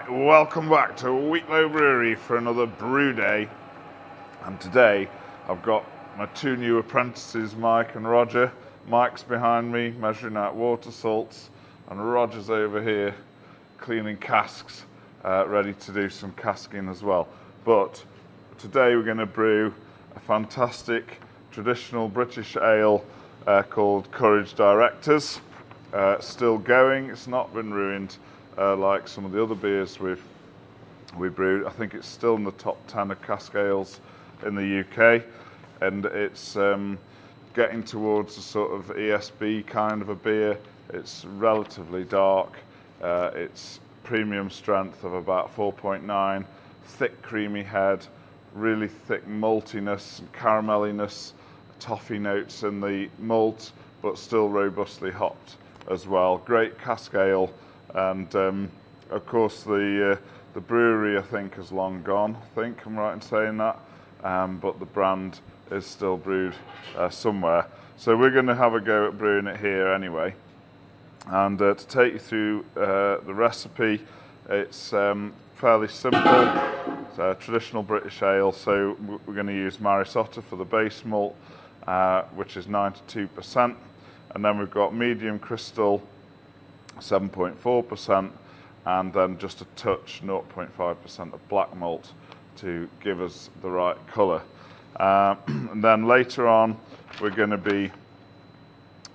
Right, welcome back to Wheatlow Brewery for another brew day. And today I've got my two new apprentices, Mike and Roger. Mike's behind me measuring out water salts, and Roger's over here cleaning casks, ready to do some casking as well. But today we're going to brew a fantastic traditional British ale called Courage Directors. Still going, it's not been ruined like some of the other beers we brewed. I think it's still in the top 10 of cask ales in the UK, and it's getting towards a sort of ESB kind of a beer. It's relatively dark, it's premium strength of about 4.9, thick creamy head, really thick maltiness and caramelliness, toffee notes in the malt, but still robustly hopped as well. Great cask ale, and of course the brewery I think is long gone. I think I'm right in saying that, but the brand is still brewed somewhere. So we're going to have a go at brewing it here anyway. And to take you through the recipe, it's fairly simple. It's a traditional British ale, so we're going to use Otter for the base malt, which is 92%, and then we've got medium crystal 7.4%, and then just a touch 0.5% of black malt to give us the right colour. And then later on we're going to be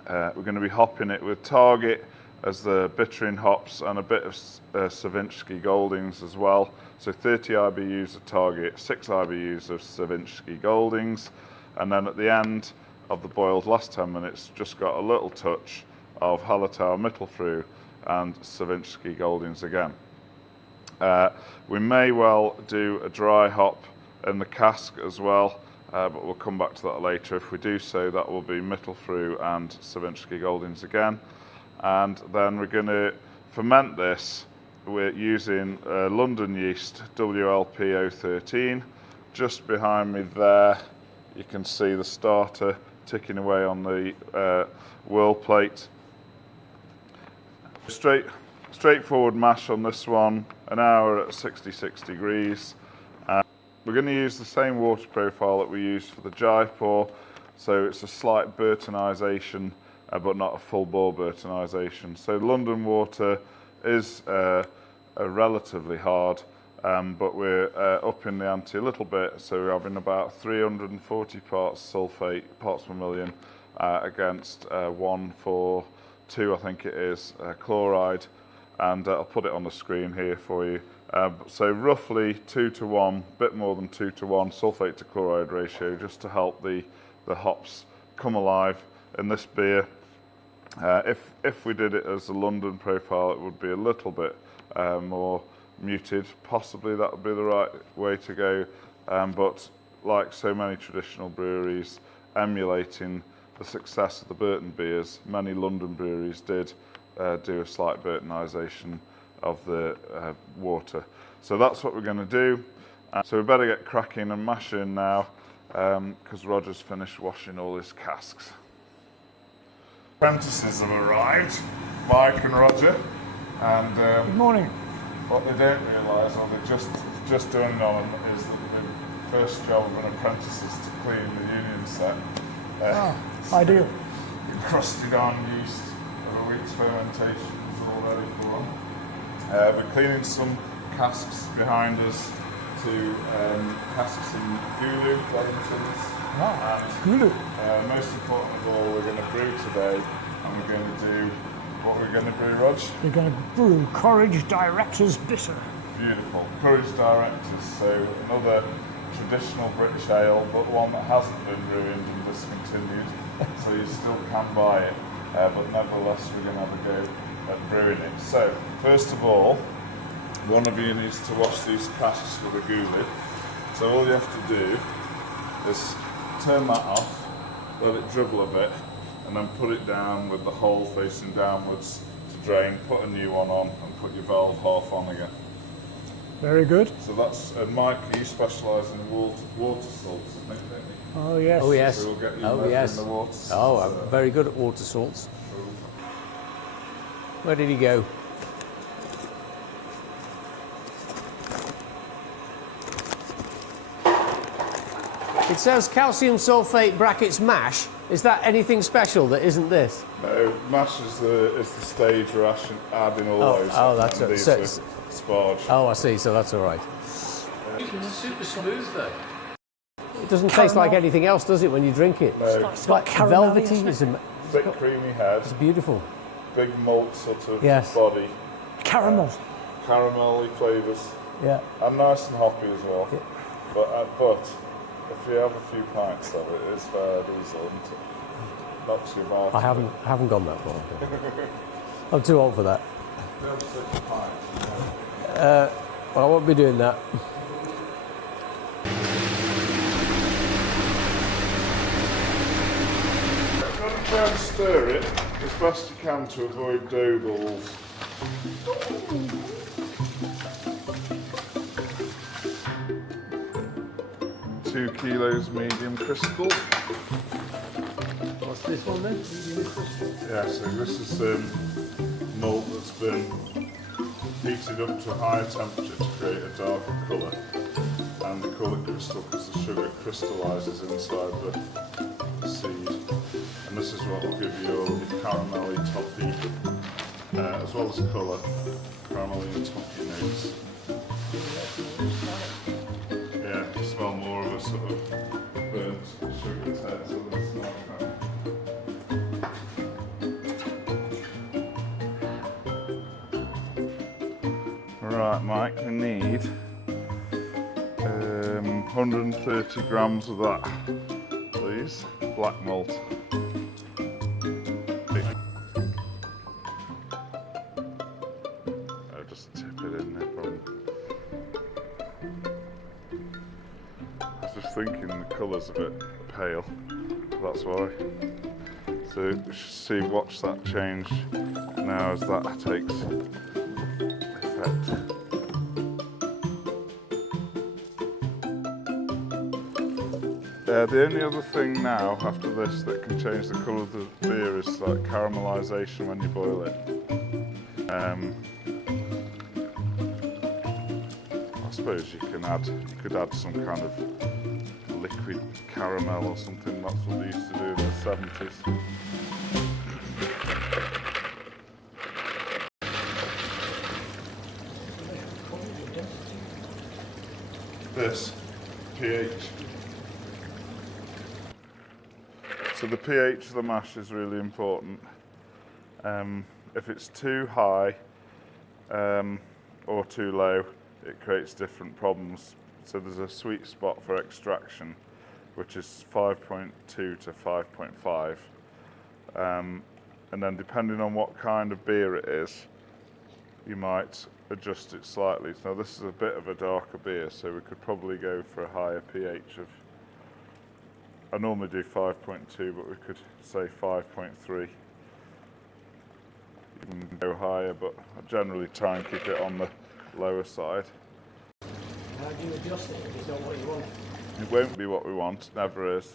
hopping it with Target as the bittering hops and a bit of Savinski Goldings as well. So 30 IBUs of Target, 6 IBUs of Savinski Goldings, and then at the end of the boiled last 10 minutes just got a little touch of Hallertau Mittelfrüh and Savinski Goldings again. We may well do a dry hop in the cask as well, but we'll come back to that later. If we do so, that will be Mittelfrüh and Savinski Goldings again. And then we're going to ferment this. We're using London yeast, WLP 013. Just behind me there, you can see the starter ticking away on the whirl plate. Straightforward mash on this one, an hour at 66 degrees. We're going to use the same water profile that we used for the Jaipur, so it's a slight Burtonisation, but not a full bore Burtonisation. So London water is relatively hard, but we're upping the ante a little bit, so we're having about 340 parts sulfate, parts per million, against 142, I think it is, chloride, and I'll put it on the screen here for you. So roughly 2 to 1, bit more than 2 to 1 sulfate to chloride ratio, just to help the hops come alive in this beer. If we did it as a London profile, it would be a little bit more muted. Possibly that would be the right way to go, but like so many traditional breweries, emulating the success of the Burton beers, many London breweries did do a slight Burtonisation of the water. So that's what we're going to do. So we better get cracking and mashing now, because Roger's finished washing all his casks. Apprentices have arrived, Mike and Roger, and good morning. What they don't realise, or they're just doing on, is that the first job of an apprentice is to clean the union set. Ideal. Crusted on yeast of a week's fermentation is all ready for them. We're cleaning some casks behind us to casks in Gulu, Wellingtons. Gulu. Most important of all, we're going to brew today, and we're going to do what we're going to brew, Rog? We're going to brew Courage Directors Bitter. Beautiful. Courage Directors, so another traditional British ale, but one that hasn't been ruined and discontinued, so you still can buy it, but nevertheless we're going to have a go at brewing it. So, first of all, one of you needs to wash these casks with a goulet. So all you have to do is turn that off, let it dribble a bit, and then put it down with the hole facing downwards to drain, put a new one on, and put your valve half on again. Very good. So that's, Mike, you specialise in water salts, I think, don't you? Oh yes. Oh yes. So we'll get you Oh yes. in the water salts. Oh, I'm very good at water salts. Where did he go? It says calcium sulfate brackets mash. Is that anything special that isn't this? No, mash is the stage we're adding all those. That's and it. these So are it's- sparge. Oh, I see. So that's all right. It's super smooth though. It doesn't taste like Caramel. anything else, does it, when you drink it? No, It's Like caramelly, velvety. isn't it? thick, creamy head, It's beautiful. big malt sort of Yes. body, Caramel. caramelly flavours, Yeah. and nice and hoppy as well. But if you have a few pints of it, it's fair diesel, isn't it? Knocks your mouth. I haven't gone that far. I'm too old for that. Don't take a pint, Well, I won't be doing that. Try and stir it as best you can to avoid dough balls. Two kilos medium crystal. What's this one then? Yeah, so this is malt that's been heated up to a higher temperature to create a darker colour. And they call it crystal because the sugar crystallises inside the seed. And this is what will give you all the caramelly toffee, as well as colour, caramelly and toffee notes. Yeah, you smell more of a sort of burnt sugar taste than the smell of Right, Mike, we need 130 grams of that, please. Black malt. I'll just tip it in there. I was just thinking the colour's a bit pale, that's why. So we should see, watch that change now as that takes effect. The only other thing now after this that can change the colour of the beer is like caramelisation when you boil it. I suppose you could add some kind of liquid caramel or something. That's what they used to do in the 70s. This pH. So the pH of the mash is really important. If it's too high or too low, it creates different problems. So there's a sweet spot for extraction, which is 5.2 to 5.5. And then depending on what kind of beer it is, you might adjust it slightly. Now this is a bit of a darker beer, so we could probably go for a higher pH of, I normally do 5.2, but we could say 5.3. You can go higher, but I generally try and keep it on the lower side. How do you adjust it if it's not what you want? It won't be what we want, never is.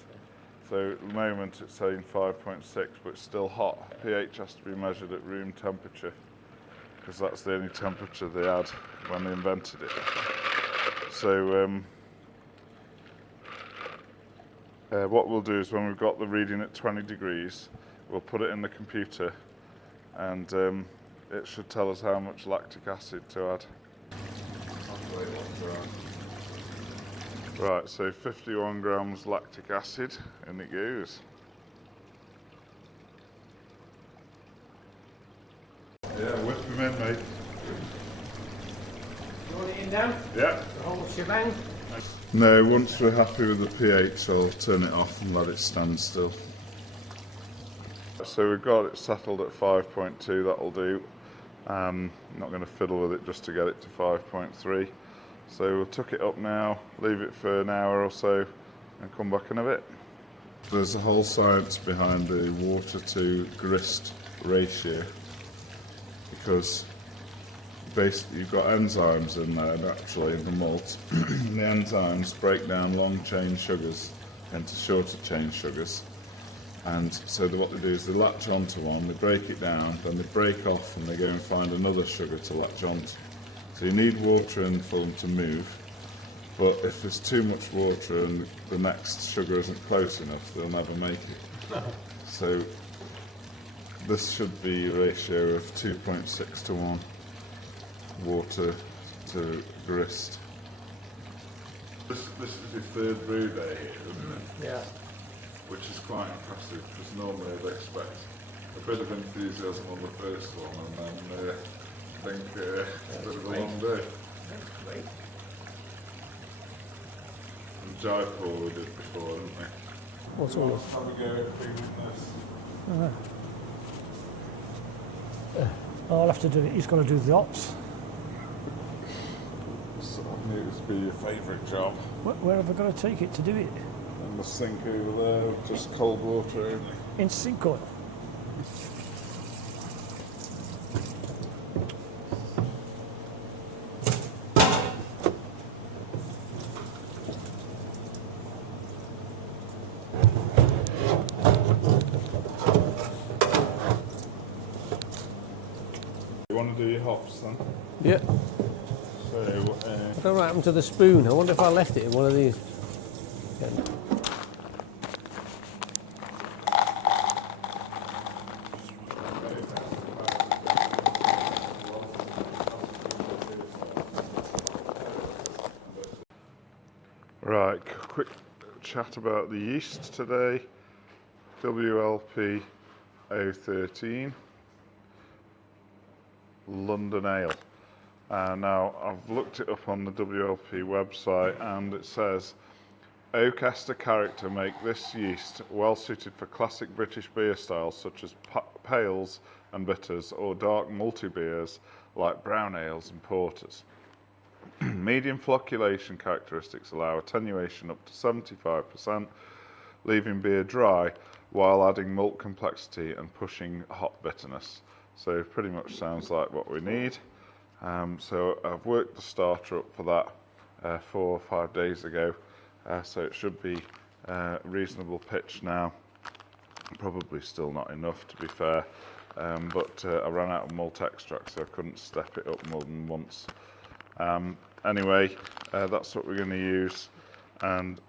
So at the moment it's saying 5.6, but it's still hot. pH has to be measured at room temperature, because that's the only temperature they had when they invented it. So what we'll do is when we've got the reading at 20 degrees, we'll put it in the computer and it should tell us how much lactic acid to add. Right, so 51 grams lactic acid, and it goes. Yeah, whip them in, mate. You want it in now? Yeah. The whole shebang? No, once we're happy with the pH, I'll turn it off and let it stand still. So we've got it settled at 5.2, that'll do. I'm not going to fiddle with it just to get it to 5.3. So we'll tuck it up now, leave it for an hour or so, and come back in a bit. There's a whole science behind the water to grist ratio, because basically you've got enzymes in there naturally in the malt. And the enzymes break down long chain sugars into shorter chain sugars. And so what they do is they latch onto one, they break it down, then they break off and they go and find another sugar to latch onto. So you need water in for them to move, But if there's too much water and the next sugar isn't close enough, they'll never make it. So this should be a ratio of 2.6 to 1 water to grist. This is your third brew day here, isn't it? Yeah. Which is quite impressive, because normally I'd expect a bit of enthusiasm on the first one and then I think a bit of a long day. Great. And Jaipur we did before, didn't we? What's all this? Have a go at cleaning this. I'll have to do it. He's got to do the ops. So I knew it would be your favourite job. Where have I got to take it to do it? And the sink over there, just cold water only. In sink oil. You want to do your hops then? Yeah. So, What happened to the spoon? I wonder if I left it in one of these. Yeah. right, quick chat about the yeast today. WLP 013 London Ale. Now, I've looked it up on the WLP website and it says oak ester character make this yeast well suited for classic British beer styles such as pales and bitters or dark malty beers like brown ales and porters. Medium flocculation characteristics allow attenuation up to 75%, leaving beer dry while adding malt complexity and pushing hop bitterness. So pretty much sounds like what we need. So I've worked the starter up for that 4 or 5 days ago, so it should be reasonable pitch now. Probably still not enough, to be fair, but I ran out of malt extract, so I couldn't step it up more than once. Anyway, that's what we're going to use, and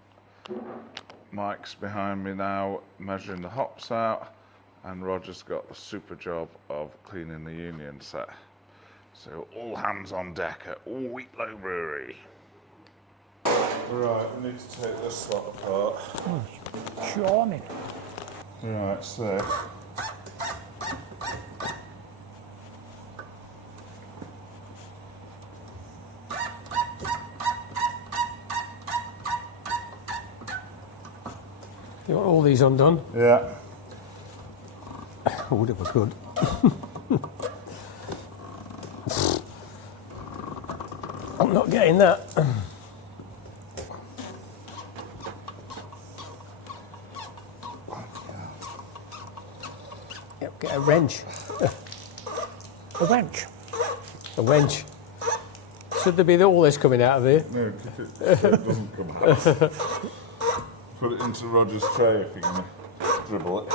Mike's behind me now measuring the hops out, and Roger's got the super job of cleaning the union set. So all hands on deck at Wheatlow Brewery. Right, we need to take this lot apart. Charming. Right, so You want all these undone? yeah. I would if I could. I'm not getting that. Yep, get a wrench. A wench. A wrench. Should there be all this coming out of here? No, it doesn't come out. Put it into Roger's tray if you're going to dribble it.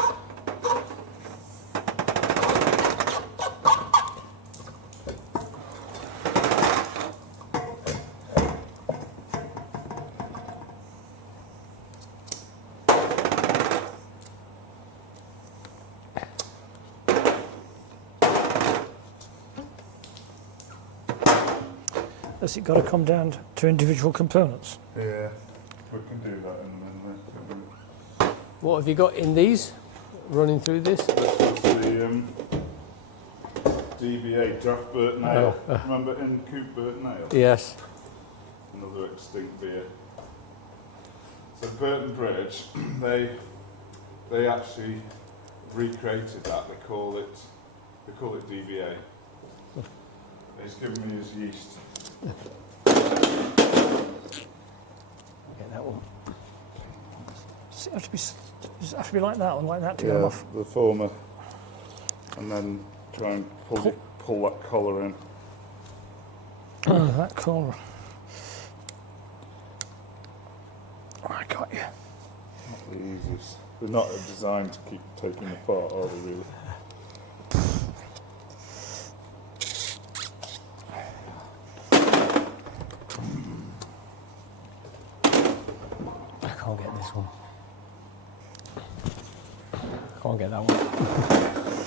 Has it got to come down to individual components? Yeah, we can do that in a minute. What have you got in these? Running through this? This is the DBA, Draft Burton Ale. Remember in Coop Burton Ale? Yes. Another extinct beer. So Burton Bridge, they actually recreated that. They call it DBA. He's given me his yeast. Get that one. Does it have to be like that or like that to get them off? The former, and then try and pull that collar in. Oh, that collar. I got you. Not the easiest. They're not designed to keep taking apart, are they really? can't get this one. Can't get that one.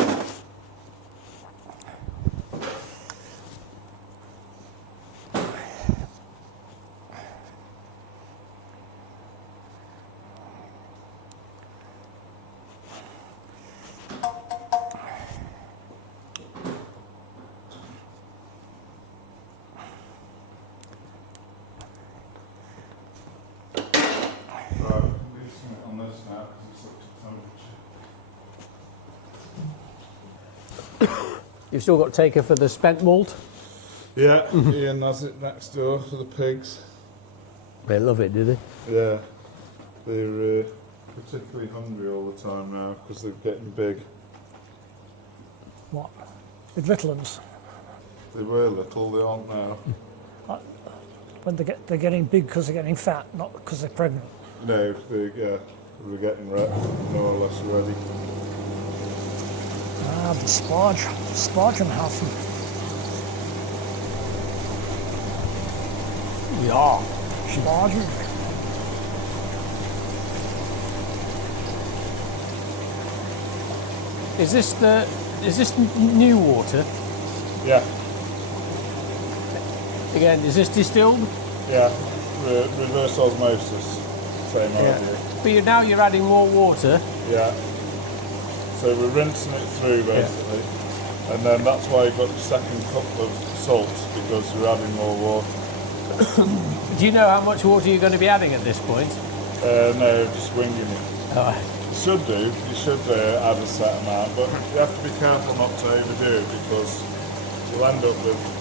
On this now, 'cause it's up to temperature. You've still got taker for the spent malt? Yeah, Ian has it next door for the pigs. They love it, do they? Yeah, they're particularly hungry all the time now because they're getting big. What? With little ones. They were little, they aren't now. When they're getting big because they're getting fat, not because they're pregnant. No, they're getting more or less ready. Ah, the sparging house. Yeah. Sparging. Is this new water? Yeah, Again, is this distilled? yeah, reverse osmosis, same idea. But now you're adding more water. Yeah. So we're rinsing it through basically, and then that's why you've got your second cup of salt because you're adding more water. Do you know how much water you're going to be adding at this point? No, just winging it. Oh, You should do. You should add a set amount, but you have to be careful not to overdo it because you'll end up with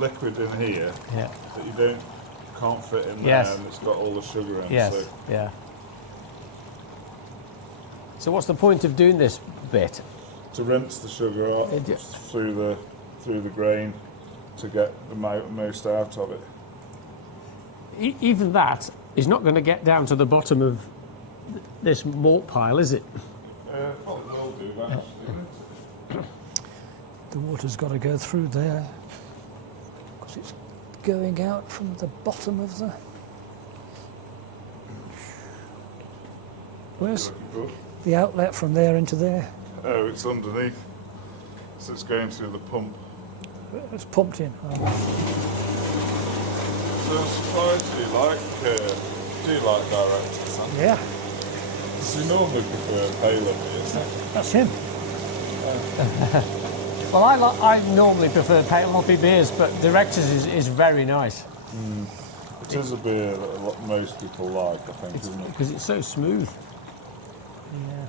liquid in here yeah. that you can't fit in there, Yes. and it's got all the sugar in. Yes. So Yeah. So what's the point of doing this bit? to rinse the sugar off It- through the grain to get the most out of it. Even that is not going to get down to the bottom of this malt pile, is it? Probably will do eventually. The water's got to go through there because it's going out from the bottom of the. Where's Good. the outlet from there into there? Oh, it's underneath. So it's going through the pump. It's pumped in. Oh. So I'm surprised do you like direct son? Yeah, So you normally prefer paler beers. that's him. Well, I normally prefer pale hoppy beers, but Directors is very nice It is a beer that most people like, I think, isn't it? because it's so smooth. Yeah.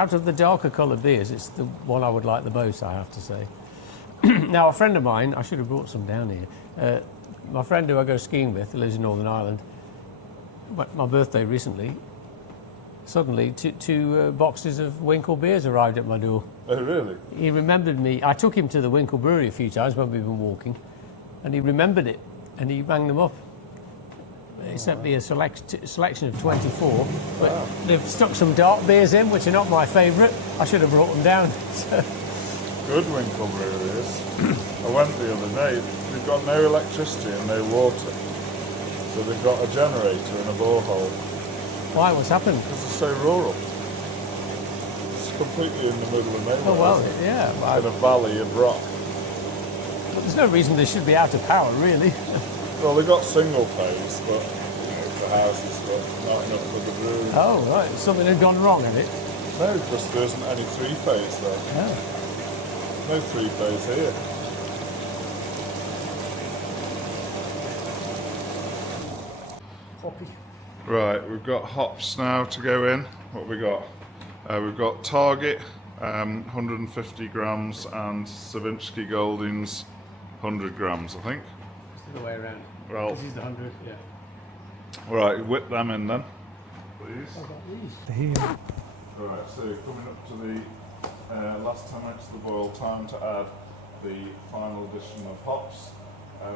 Out of the darker coloured beers, it's the one I would like the most, I have to say. Now, a friend of mine, I should have brought some down here. My friend who I go skiing with, who lives in Northern Ireland, my birthday recently, suddenly two boxes of Winkle beers arrived at my door. Oh, really? He remembered me. I took him to the Winkle Brewery a few times when we've been walking, and he remembered it, and he rang them up. He sent me a selection of 24, but they've stuck some dark beers in, which are not my favourite. I should have brought them down. Good Winkle Brewery is. I went the other day. They've got no electricity and no water. So they've got a generator and a borehole. Why? What's happened? Because it's so rural. It's completely in the middle of nowhere. Oh, well, isn't it? yeah. Well, In a valley of rock. there's no reason they should be out of power, really. Well, they've got single phase, but for houses, but not enough for the brewery. Oh, right. Something had gone wrong, had it? No, because there isn't any three-phase there. Oh. No three-phase here. Hoppy. Right, we've got hops now to go in. What have we got? We've got Target, 150 grams, and Savinsky Goldings, 100 grams, I think. It's the other way around. Well, This is the 100, yeah. right, whip them in then, please. Here. Right, so coming up to the last 10 minutes of the boil, time to add the final addition of hops,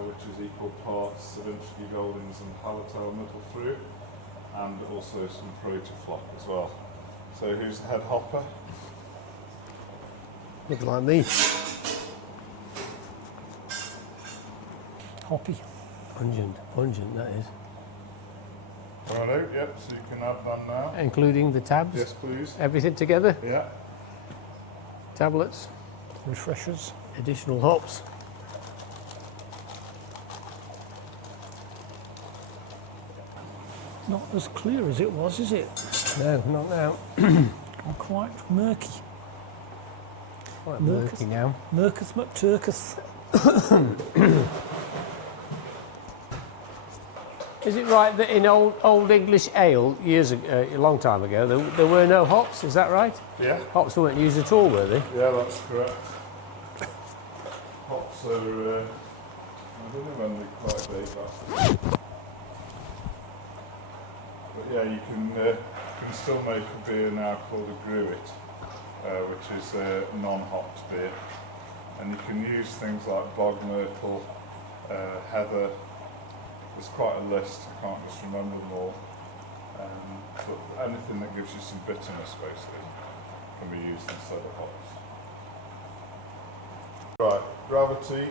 which is equal parts Savinsky Goldings and Hallertau Middle Fruit, and also some Protoflock as well. So who's the head hopper? Look like me. Hoppy. Pungent, that is. Righto, yep, so you can add them now. including the tabs. Yes, please. Everything together. Yeah. Tablets, Refreshers. additional hops. Not as clear as it was, is it? No, not now. Quite murky. Quite Milk. murky now. Murketh McTurketh. Is it right that in old English ale years ago, a long time ago, there were no hops? Is that right? Yeah. Hops weren't used at all, were they? Yeah, that's correct. Hops are, I don't know when they quite date that. But yeah, you can still make a beer now called a gruit, which is a non-hopped beer. And you can use things like bog myrtle, heather. There's quite a list, I can't just remember them all. But anything that gives you some bitterness, basically, can be used instead of hops. Right, gravity,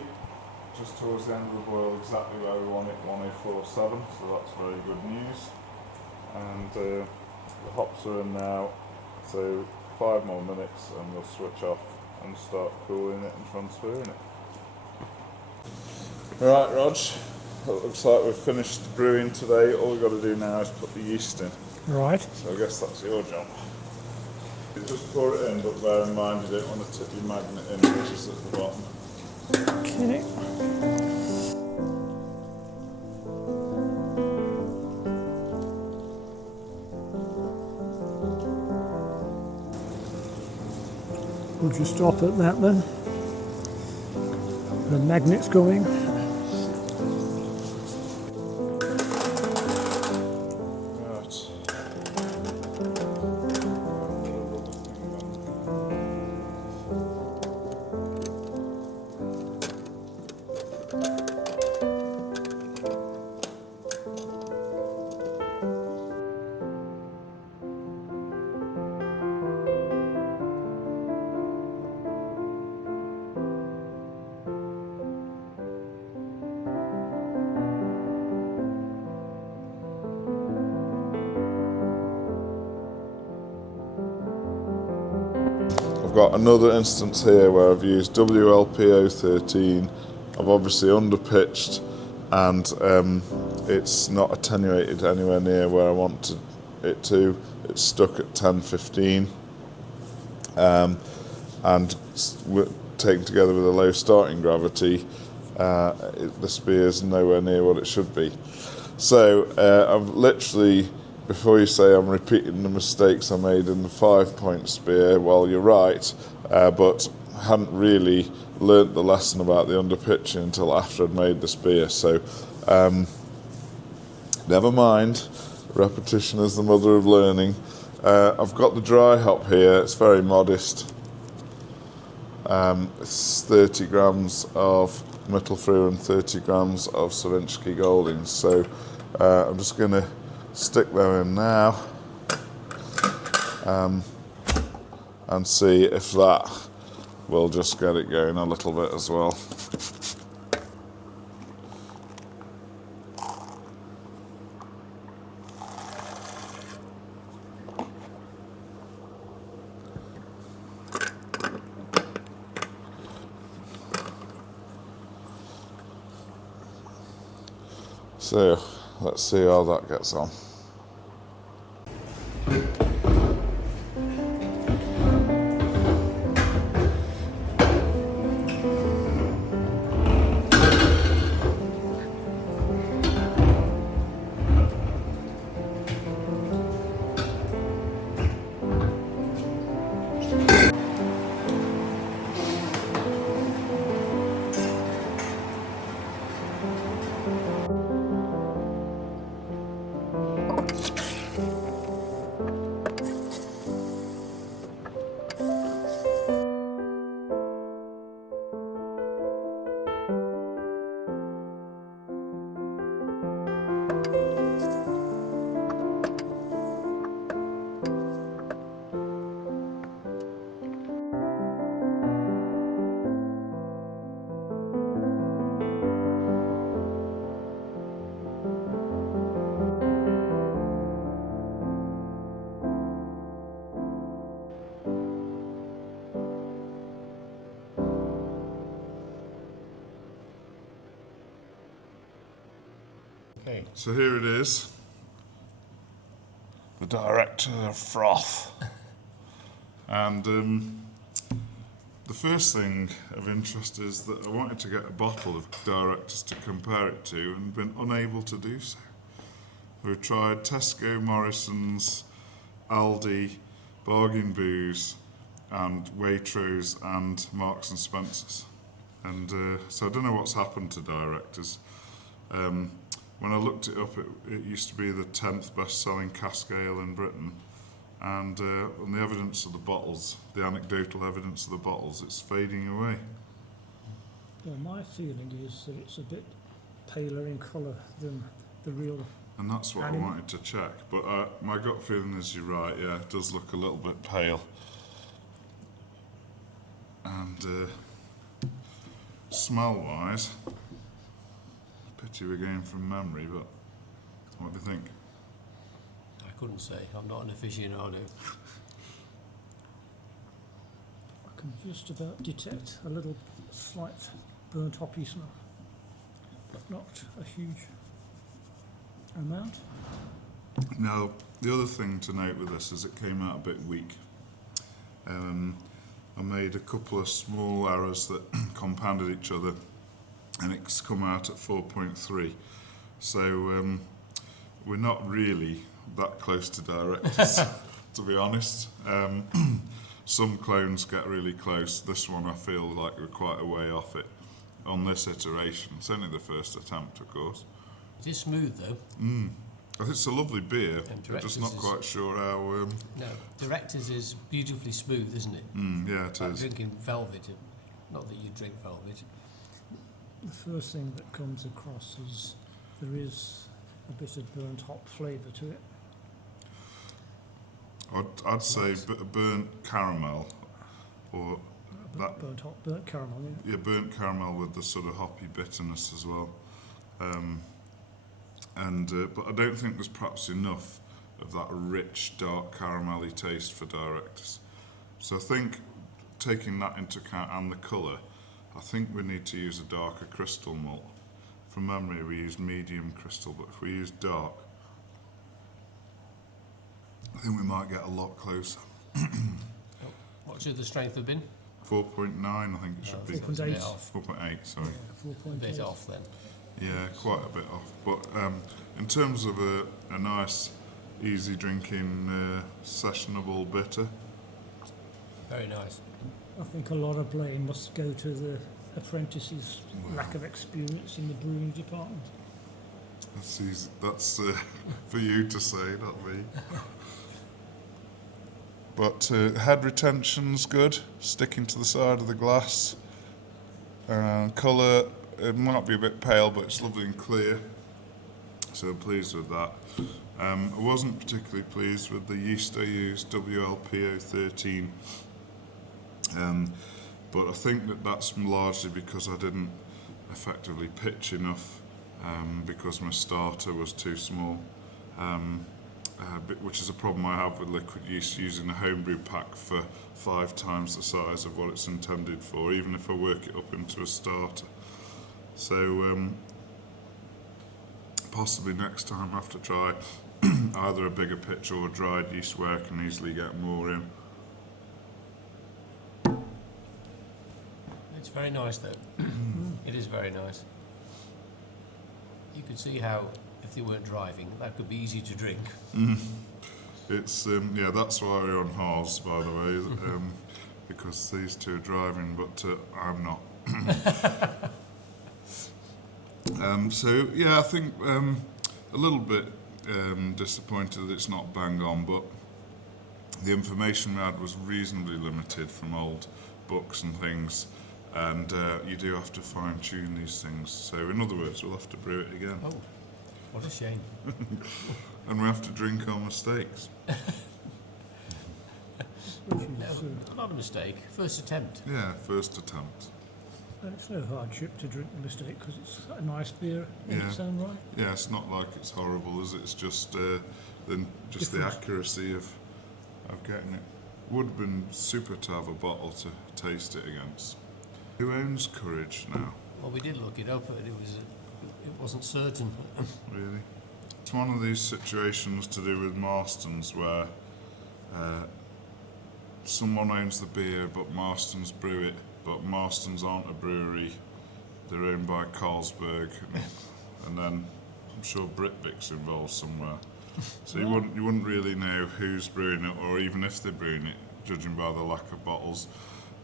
just towards the end of the boil, exactly where we want it, 1047, so that's very good news. And the hops are in now, so 5 more minutes and we'll switch off and start cooling it and transferring it. Right, Rog, it looks like we've finished brewing today. All we've got to do now is put the yeast in. Right. So I guess that's your job. You just pour it in, but bear in mind you don't want to tip your magnet in, which is at the bottom. Okay. We'll just stop at that then. The magnet's going. Right. I've got another instance here where I've used WLPO13. I've obviously underpitched and it's not attenuated anywhere near where I want it to. It's stuck at 1015 and taken together with a low starting gravity, the spear is nowhere near what it should be. So I've literally, before you say I'm repeating the mistakes I made in the 5-point spear, well, you're right, but hadn't really learnt the lesson about the underpitching until after I'd made the spear. So never mind, repetition is the mother of learning. I've got the dry hop here, it's very modest. It's 30 grams of Mittelfrüh and 30 grams of Savinsky Goldings. So I'm just going to stick them in now and see if that will just get it going a little bit as well. So let's see how that gets on. Okay. So here it is. The director of froth. And the first thing of interest is that I wanted to get a bottle of directors to compare it to and been unable to do so. We've tried Tesco, Morrison's, Aldi, Bargain Booze, and Waitrose and Marks and Spencer's. And so I don't know what's happened to directors. When I looked it up, it used to be the 10th best-selling cask ale in Britain. And on the evidence of the bottles, the anecdotal evidence of the bottles, it's fading away. Well, my feeling is that it's a bit paler in colour than the real. And that's what I wanted to check. But my gut feeling is you're right, yeah, it does look a little bit pale. And smell-wise, pity we're going from memory, but what do you think? I couldn't say. I'm not an aficionado. I can just about detect a little slight burnt hoppy smell, but not a huge amount. Now, the other thing to note with this is it came out a bit weak. I made a couple of small errors that compounded each other, and it's come out at 4.3. So we're not really that close to directors, to be honest. Some clones get really close. This one I feel like we're quite a way off it on this iteration. It's only the first attempt, of course. It is smooth though. I think it's a lovely beer. I'm just not Directors quite sure how... No, Directors is beautifully smooth, isn't it? yeah, it Like is. drinking velvet. Not that you drink velvet. The first thing that comes across is there is a bit of burnt hop flavour to it. I'd say burnt caramel, or that Burnt caramel, yeah. yeah, burnt caramel with the sort of hoppy bitterness as well. But I don't think there's perhaps enough of that rich, dark caramelly taste for directors. So I think taking that into account and the colour, I think we need to use a darker crystal malt. From memory, we used medium crystal, but if we use dark, I think we might get a lot closer. What should the strength have been? 4.9, I think it should be. 4.8. A bit off. 4.8, sorry. A bit off then. Yeah, quite a bit off. But in terms of a nice, easy drinking, sessionable bitter, Very nice. I think a lot of blame must go to the apprentices' lack of experience in the brewing department. that's easy. That's for you to say, not me. But head retention's good, sticking to the side of the glass. Colour, it might be a bit pale, but it's lovely and clear. So I'm pleased with that. I wasn't particularly pleased with the yeast I used, WLPO13. But I think that that's largely because I didn't effectively pitch enough, because my starter was too small. Which is a problem I have with liquid yeast, using a homebrew pack for 5 times the size of what it's intended for, even if I work it up into a starter. So possibly next time I have to try either a bigger pitch or a dried yeast where I can easily get more in. It's very nice though. It is very nice. You could see how, if they weren't driving, that could be easy to drink. It's yeah, that's why we're on Haas, by the way, because these two are driving, but I'm not. So yeah, I think a little bit disappointed that it's not bang on, but the information we had was reasonably limited from old books and things, and you do have to fine tune these things. So in other words, we'll have to brew it again. Oh, what a shame. And we have to drink our mistakes. No, not a mistake. First attempt. Yeah, first attempt. And it's no hardship to drink the mistake because it's a nice beer in Yeah. its own right. Yeah, it's not like it's horrible, is it? It's just the Different. accuracy of getting it. Would have been super to have a bottle to taste it against. Who owns Courage now? Well, we did look it up, and wasn't certain. Really? It's one of these situations to do with Marston's where someone owns the beer but Marston's brew it, but Marston's aren't a brewery, they're owned by Carlsberg, and then I'm sure Britvic's involved somewhere. So you wouldn't really know who's brewing it, or even if they're brewing it, judging by the lack of bottles.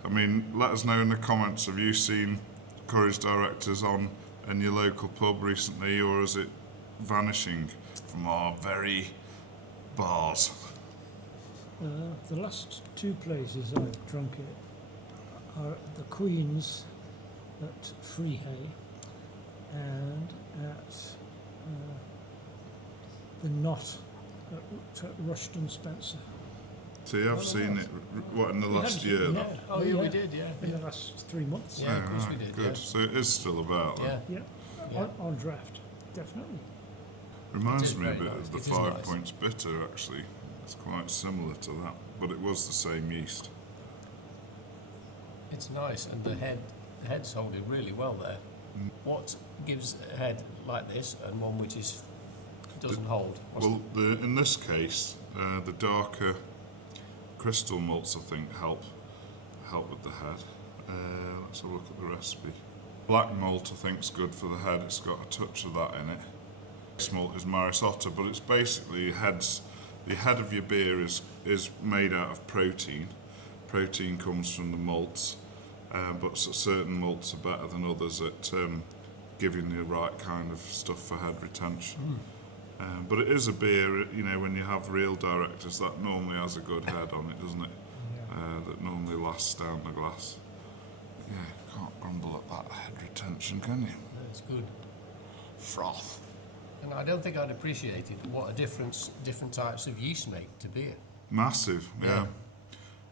I mean, let us know in the comments, have you seen Courage Directors on in your local pub recently, or is it vanishing from our very bars? The last two places I've drunk it are the Queen's at Freehay and at the Knot at Rushton Spencer. So you have seen it, what, in the last year? Yeah. Oh, yeah, we did, yeah. In the last 3 months. Yeah, of course we did, Good. yeah. So it is still about then. Yeah. Yeah. On draft, definitely. Reminds It is me a very bit nice. of the It is 5 nice. Points Bitter, actually. It's quite similar to that, but it was the same yeast. It's nice, and the head's holding really well there. What gives a head like this and one which doesn't hold? Well, in this case, the darker crystal malts, I think, help with the head. Let's have a look at the recipe. Black malt, I think, is good for the head. It's got a touch of that in it. This malt is Maris Otter, but it's basically the head of your beer is made out of protein. Protein comes from the malts, but certain malts are better than others at giving you the right kind of stuff for head retention. But it is a beer, you know, when you have real directors, that normally has a good head on it, doesn't it? That normally lasts down the glass. Yeah, can't grumble at that head retention, can you? It's good. Froth. And I don't think I'd appreciated what a difference different types of yeast make to beer. Massive, yeah.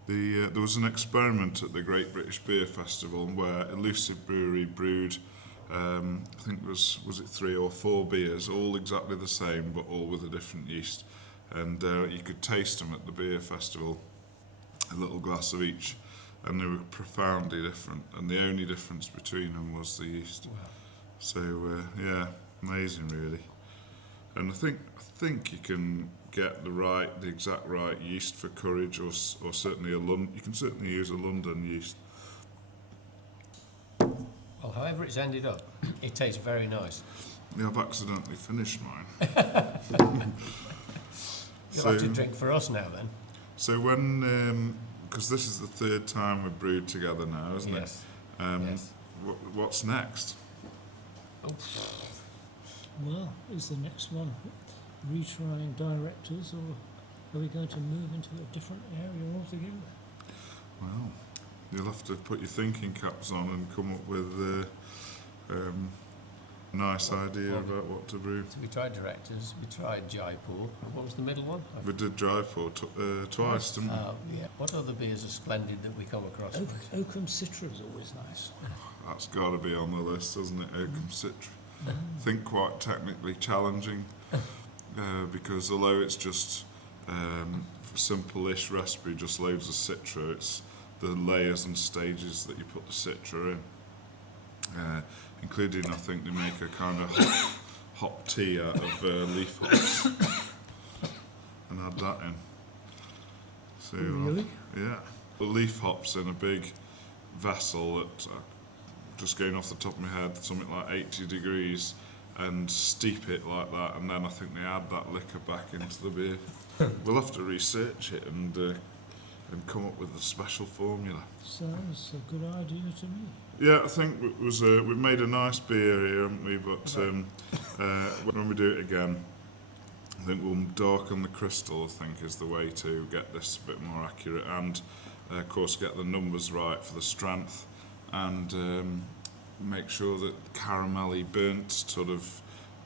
There was an experiment at the Great British Beer Festival where Elusive Brewery brewed, I think was it 3 or 4 beers, all exactly the same, but all with a different yeast. And you could taste them at the beer festival, a little glass of each, and they were profoundly different. And the only difference between them was the yeast. Wow. So yeah, amazing, really. And I think you can get the exact right yeast for Courage, or certainly you can certainly use a London yeast. Well, however it's ended up, it tastes very nice. Yeah, I've accidentally finished mine. You'll have to drink for us now then. So when, because this is the 3rd time we've brewed together now, isn't Yes. it? Yes. What's next? Oh, Well, is the next one retrying directors, or are we going to move into a different area altogether? Well, you'll have to put your thinking caps on and come up with a nice idea about what to brew. so we tried directors, we tried Jaipur. What was the middle one? We did Jaipur twice, didn't we? Yeah. What other beers are splendid that we come across? Oakham Citra is always nice. That's got to be on the list, hasn't it? Oakham Citra. I think quite technically challenging because although it's just simple-ish recipe, just loads of citra, it's the layers and stages that you put the citra in, including I think they make a kind of hop tea out of leaf hops and add that in. So Really? yeah, the leaf hops in a big vessel at just going off the top of my head, something like 80 degrees, and steep it like that, and then I think they add that liquor back into the beer. We'll have to research it and come up with a special formula. Sounds a good idea to me. Yeah, I think it was. We've made a nice beer here, haven't we? But when we do it again, I think we'll darken the crystal. I think is the way to get this a bit more accurate, and of course get the numbers right for the strength, and make sure that caramelly, burnt, sort of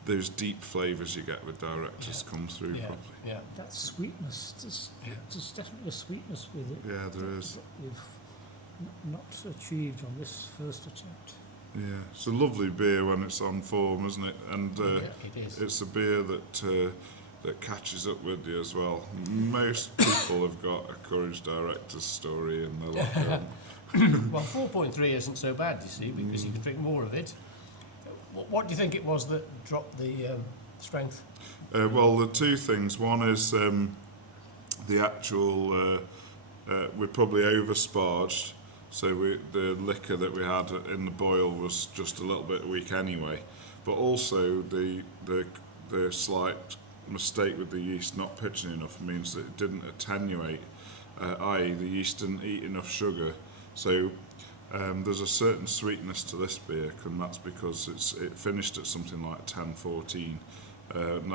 those deep flavours you get with directors come through properly. Yeah. That sweetness, there's definitely a sweetness with it. Yeah, there is. That we've not achieved on this first attempt. Yeah, it's a lovely beer when it's on form, isn't it? And It is. it's a beer that catches up with you as well. Most people have got a Courage Director's story in their locker. Well, 4.3 isn't so bad, you see, because you can drink more of it. What do you think it was that dropped the strength? Well, the two things. One is the actual, we probably over-sparged, so the liquor that we had in the boil was just a little bit weak anyway. But also the slight mistake with the yeast not pitching enough means that it didn't attenuate, i.e. the yeast didn't eat enough sugar. So there's a certain sweetness to this beer, and that's because it finished at something like 10-14. And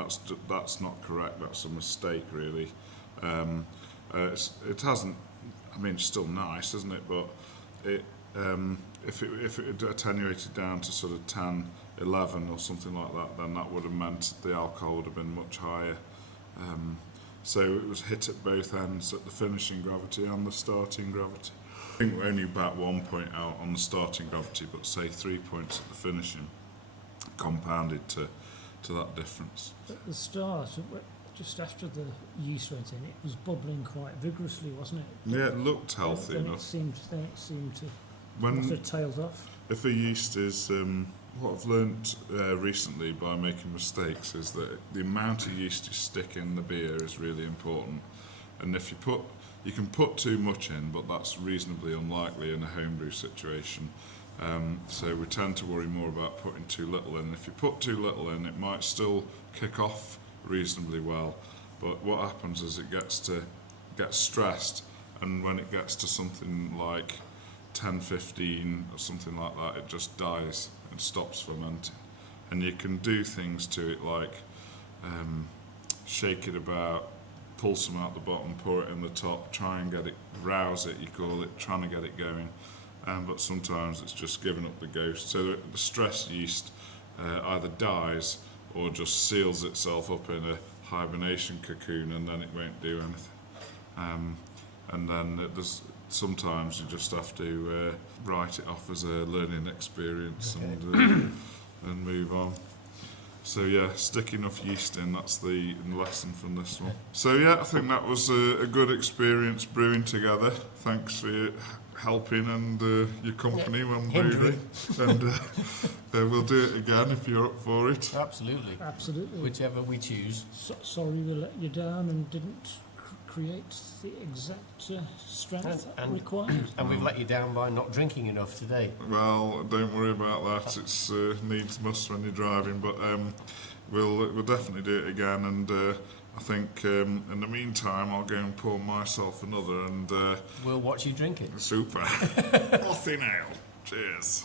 that's not correct. That's a mistake, really. It hasn't. I mean, it's still nice, isn't it? But if it had attenuated down to sort of 10-11 or something like that, then that would have meant the alcohol would have been much higher. So it was hit at both ends, at the finishing gravity and the starting gravity. I think we're only about 1 point out on the starting gravity, but say 3 points at the finishing, compounded to that difference. At the start, just after the yeast went in, it was bubbling quite vigorously, wasn't it? Yeah, it looked healthy Then enough. Then it seemed to When sort of tailed off. if a yeast is what I've learnt recently by making mistakes is that the amount of yeast you stick in the beer is really important, and if you can put too much in, but that's reasonably unlikely in a homebrew situation. So we tend to worry more about putting too little in. If you put too little in, it might still kick off reasonably well, but what happens is it gets stressed, and when it gets to something like 10-15 or something like that, it just dies and stops fermenting. And you can do things to it like shake it about, pull some out the bottom, pour it in the top, try and get it, rouse it, you call it, trying to get it going. But sometimes it's just giving up the ghost. So the stress yeast either dies or just seals itself up in a hibernation cocoon, and then it won't do anything. And then sometimes you just have to write it off as a learning experience and move on. So yeah, stick enough yeast in, that's the lesson from this one. So yeah, I think that was a good experience brewing together. Thanks for your helping and your company when brewing. And we'll do it again if you're up for it. Absolutely. Absolutely. Whichever we choose. Sorry we let you down and didn't create the exact strength And- required. And we've let you down by not drinking enough today. Well, don't worry about that. It's needs must when you're driving, but we'll definitely do it again. And I think in the meantime, I'll go and pour myself another. And We'll watch you drink it. super. Nothing ale. Cheers.